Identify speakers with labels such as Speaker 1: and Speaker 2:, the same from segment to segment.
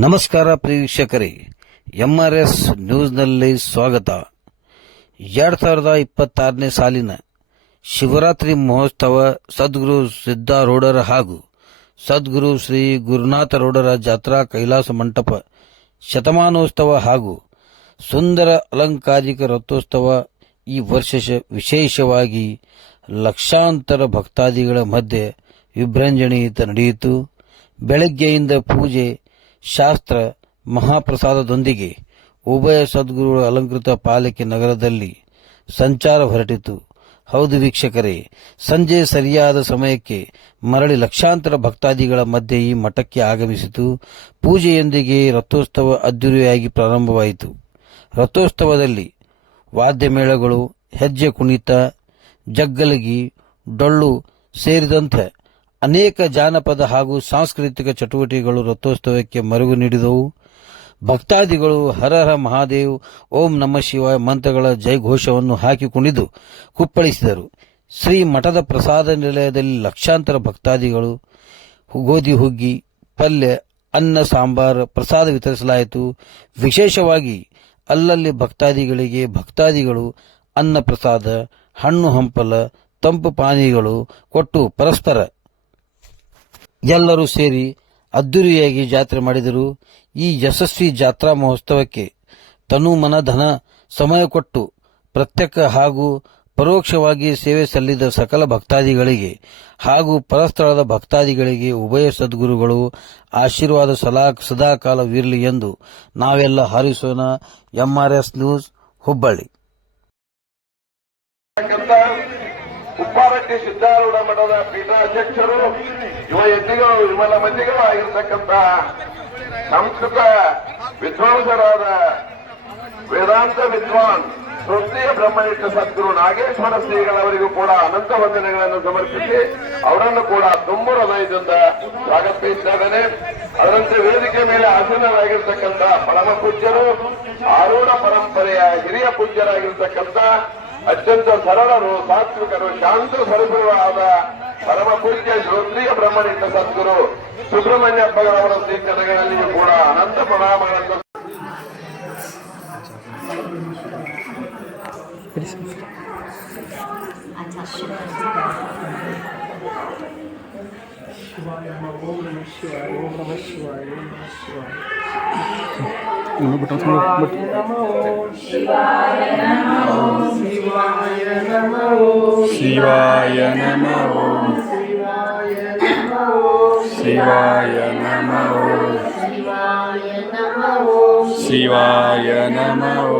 Speaker 1: ನಮಸ್ಕಾರ ಪ್ರೇಕ್ಷಕರೇ ಎಸ್ ನ್ಯೂಸ್ನಲ್ಲಿ ಸ್ವಾಗತ. ಎರಡು ಸಾವಿರದ ಇಪ್ಪತ್ತಾರನೇ ಸಾಲಿನ ಶಿವರಾತ್ರಿ ಮಹೋತ್ಸವ ಸದ್ಗುರು ಸಿದ್ಧಾರೂಢರ ಹಾಗೂ ಸದ್ಗುರು ಶ್ರೀ ಗುರುನಾಥರೂಢರ ಜಾತ್ರಾ ಕೈಲಾಸ ಮಂಟಪ ಶತಮಾನೋತ್ಸವ ಹಾಗೂ ಸುಂದರ ಅಲಂಕಾರಿಕ ರಥೋತ್ಸವ ಈ ವರ್ಷ ವಿಶೇಷವಾಗಿ ಲಕ್ಷಾಂತರ ಭಕ್ತಾದಿಗಳ ಮಧ್ಯೆ ವಿಭ್ರಂಜನೆಯಿಂದ ನಡೆಯಿತು. ಬೆಳಗ್ಗೆಯಿಂದ ಪೂಜೆ ಶಾಸ್ತ್ರ ಮಹಾಪ್ರಸಾದದೊಂದಿಗೆ ಉಭಯ ಸದ್ಗುರುಗಳ ಅಲಂಕೃತ ಪಾಲಿಕೆ ನಗರದಲ್ಲಿ ಸಂಚಾರ ಹೊರಟಿತು. ಹೌದು ವೀಕ್ಷಕರೇ, ಸಂಜೆ ಸರಿಯಾದ ಸಮಯಕ್ಕೆ ಮರಳಿ ಲಕ್ಷಾಂತರ ಭಕ್ತಾದಿಗಳ ಮಧ್ಯೆ ಈ ಮಠಕ್ಕೆ ಆಗಮಿಸಿತು. ಪೂಜೆಯೊಂದಿಗೆ ರಥೋತ್ಸವ ಅದ್ದೂರಿಯಾಗಿ ಪ್ರಾರಂಭವಾಯಿತು. ರಥೋತ್ಸವದಲ್ಲಿ ವಾದ್ಯಮೇಳಗಳು, ಹೆಜ್ಜೆ ಕುಣಿತ, ಜಗ್ಗಲಗಿ, ಡೊಳ್ಳು ಸೇರಿದಂತೆ ಅನೇಕ ಜಾನಪದ ಹಾಗೂ ಸಾಂಸ್ಕೃತಿಕ ಚಟುವಟಿಕೆಗಳು ರಥೋತ್ಸವಕ್ಕೆ ಮರುಗು ನೀಡಿದವು. ಭಕ್ತಾದಿಗಳು ಹರ ಹರ ಮಹಾದೇವ್, ಓಂ ನಮ ಶಿವಾಯ ಮಂತ್ರಗಳ ಜಯಘೋಷವನ್ನು ಹಾಕಿಕೊಂಡಿದ್ದು ಕುಪ್ಪಳಿಸಿದರು. ಶ್ರೀ ಮಠದ ಪ್ರಸಾದ ನಿಲಯದಲ್ಲಿ ಲಕ್ಷಾಂತರ ಭಕ್ತಾದಿಗಳು ಗೋಧಿ ಹುಗ್ಗಿ, ಪಲ್ಯ, ಅನ್ನ, ಸಾಂಬಾರ್ ಪ್ರಸಾದ ವಿತರಿಸಲಾಯಿತು. ವಿಶೇಷವಾಗಿ ಅಲ್ಲಲ್ಲಿ ಭಕ್ತಾದಿಗಳಿಗೆ ಭಕ್ತಾದಿಗಳು ಅನ್ನ ಪ್ರಸಾದ, ಹಣ್ಣು ಹಂಪಲ, ತಂಪು ಪಾನೀಯಗಳು ಕೊಟ್ಟು ಪರಸ್ಪರ ಎಲ್ಲರೂ ಸೇರಿ ಅದ್ದೂರಿಯಾಗಿ ಜಾತ್ರೆ ಮಾಡಿದರು. ಈ ಯಶಸ್ವಿ ಜಾತ್ರಾ ಮಹೋತ್ಸವಕ್ಕೆ ತನು ಮನ ಧನ ಸಮಯ ಕೊಟ್ಟು ಪ್ರತ್ಯಕ್ಷ ಹಾಗೂ ಪರೋಕ್ಷವಾಗಿ ಸೇವೆ ಸಲ್ಲಿದ ಸಕಲ ಭಕ್ತಾದಿಗಳಿಗೆ ಹಾಗೂ ಪರಸ್ಥಳದ ಭಕ್ತಾದಿಗಳಿಗೆ ಉಭಯ ಸದ್ಗುರುಗಳು ಆಶೀರ್ವಾದ ಸಲಾ ಸದಾಕಾಲವಿರಲಿ ಎಂದು ನಾವೆಲ್ಲ ಹಾರಿಸೋಣ. MRS news, Hubballi.
Speaker 2: ಇರ್ತಕ್ಕಂಥ ಸಿದ್ಧಾರೂಢ ಮಠದ ಪೀಠಾಧ್ಯಕ್ಷರು, ಯುವ ಎದ್ದಿಗೋ ವಿಮಲ ಮಂದಿಗಳು ಆಗಿರ್ತಕ್ಕಂಥ ಸಂಸ್ಕೃತ ವಿದ್ವಾಂಸರಾದ ವೇದಾಂತ ವಿದ್ವಾನ್ ತೃತೀಯ ಬ್ರಹ್ಮನಿಷ್ಠ ಸದ್ಗುರು ನಾಗೇಶ್ವರ ಶ್ರೀಗಳವರಿಗೂ ಕೂಡ ಅನಂತ ವಂದನೆಗಳನ್ನು ಸಮರ್ಪಿಸಿ ಅವರನ್ನು ಕೂಡ ತುಂಬು ಹೃದಯದಿಂದ ಸ್ವಾಗತಿಸ್ತಾ ಇದ್ದೇನೆ ಅದರಂತೆ ವೇದಿಕೆ ಮೇಲೆ ಆಸೀನರಾಗಿರ್ತಕ್ಕಂಥ ಪರಮ ಪೂಜ್ಯರು ಆರೂಢ ಪರಂಪರೆಯ ಹಿರಿಯ ಪೂಜ್ಯರಾಗಿರ್ತಕ್ಕಂಥ ಅತ್ಯಂತ ಸರಳರು ಸಾತ್ವಿಕರು ಶಾಂತ ಸ್ವರೂಪವಾದ ಪರಮ ಪೂಜ್ಯ ಶ್ರೋತ್ರಿಯ ಬ್ರಹ್ಮನಿಂದ ಸದ್ಗುರು ಸುಬ್ರಹ್ಮಣ್ಯ ಭಗವರ ಶ್ರೀಕತೆಗಳಲ್ಲಿಯೂ ಕೂಡ ಅನಂತ ಪ್ರಣಾಮಗಳನ್ನು
Speaker 3: Thank you. ശിവായ നമ ഓം ശിവായ നമ ഓം ശിവായ നമ ഓം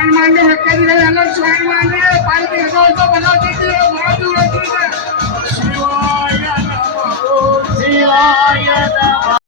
Speaker 4: स्वामी मान के व्यक्ति गए अंदर स्वामी मान रहे
Speaker 5: पानी के हिसाब से बना देती है बहुत दूर रखी है
Speaker 4: शिवाय नमः शिवाय नमः